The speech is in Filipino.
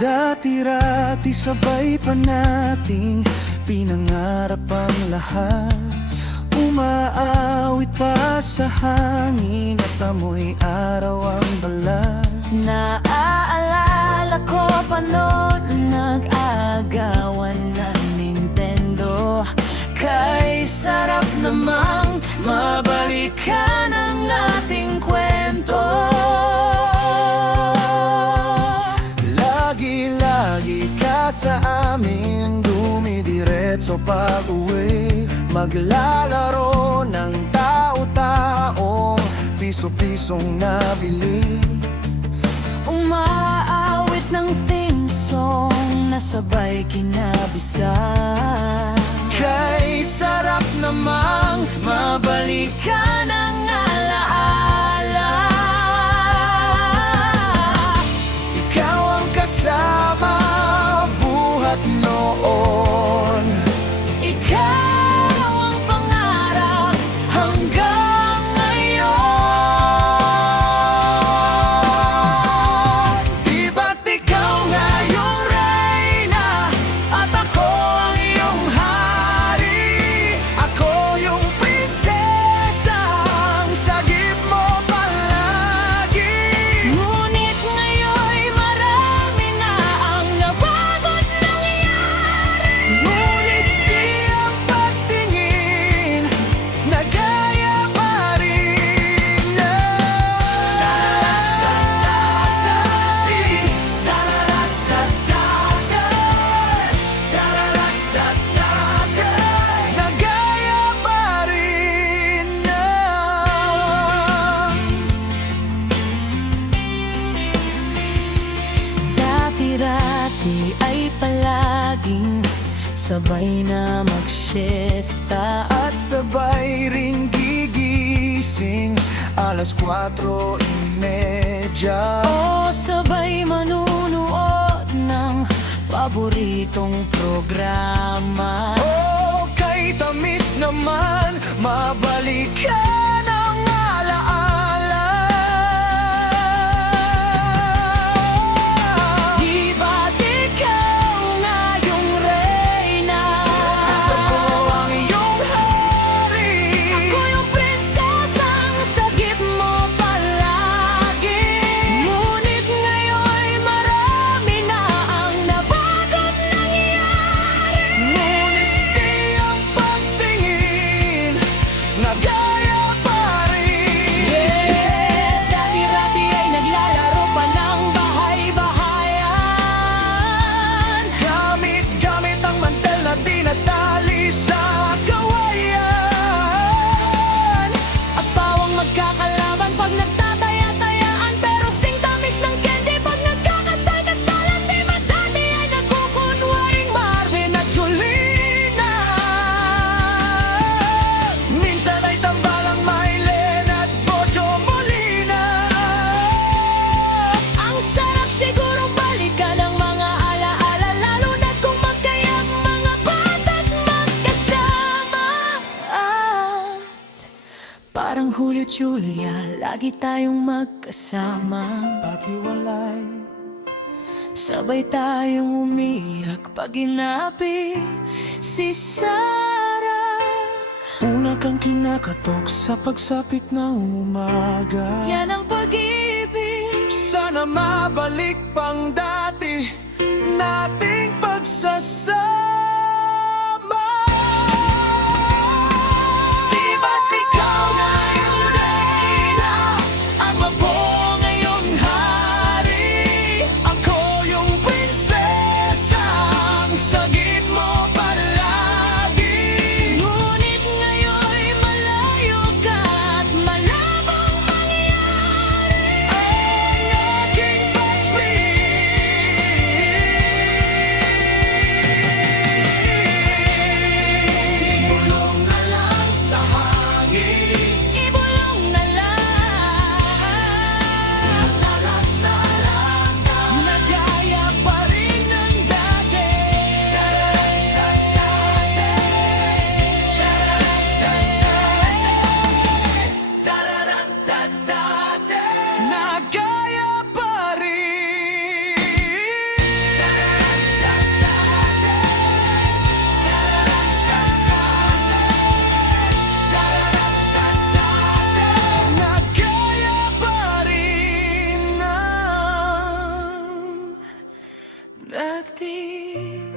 Dati-rati sabay pa nating pinangarap ang lahat. Umaawit pa sa hangin at amoy araw ang balat. Naaalala ko pa noon nag-agawan ng Nintendo. Kay sarap namang mabalikan ang ating kwento. Lagi ka sa amin, dumidiretso pag-uwi. Maglalaro ng tao-taong piso-pisong nabili. Umaawit ng theme song na sabay kinabisan. Kay sarap namang Mabalikan ang alaala. ikaw ang kasama buhat noon. Ikaw ang pangarap hanggang ngayon. Di ba't ikaw nga yung reyna at ako ang iyong hari? Ako yung prinsesa, ang sagip mo palagi. Ngunit ngayon'y marami na ang nabago't nangyari. Ngunit di ang pagtingin na gaya pa rin na. Na gaya pa rin na. Dati-rati ay palaging sabay na magsiesta. At sabay ring gigising alas 4:30. O sabay manunood ng paboritong programa. Oh, kay tamis naman mabalikan ang alaala. Di ba't ikaw nga yung reyna? Ako ang iyong hari. Ako yung prinsesang sagip mo palagi. Ngunit ngayon'y marami na ang nabago't nangyari. Ngunit di ang pagtingin na gaya pa rin. Dati-rati ay naglalaro pa ng bahay-bahayan. Gamit ang mantel na dinadali sa kawayan. At pawang magkakalaban pag nagtataya-tayaan. Pero sing tamis ng candy pag nagkakasal-kasalan. Di ba dati ay nagkukunwaring Marvin at Julina? Minsan ay tambalang Mylene at Bojo Molina. Ang sarap sigurong balikan ang mga alaala. Lalo na kung magkayang mga bata't magkasama. At parang Julio Julia, lagi tayong magkasama. Paghiwalay, Sabay tayong umiyak pag inapi si Sarah. una kang kinakatok sa pagsapit ng umaga. Yan ang pag-ibig. Sana mabalik pang dati nating pagsasama. Di ba't ikaw nga yung reyna at ako ngayong hari? Ako yung prinsesa, ang sagip mo palagi. Ngunit ngayon'y malayo ka at malabong mangyari. Ang aking pag-ibig, ibulong na lang sa hangin. Ibulong na lang na gaya pa rin ng dati. Na gaya pa rin. dati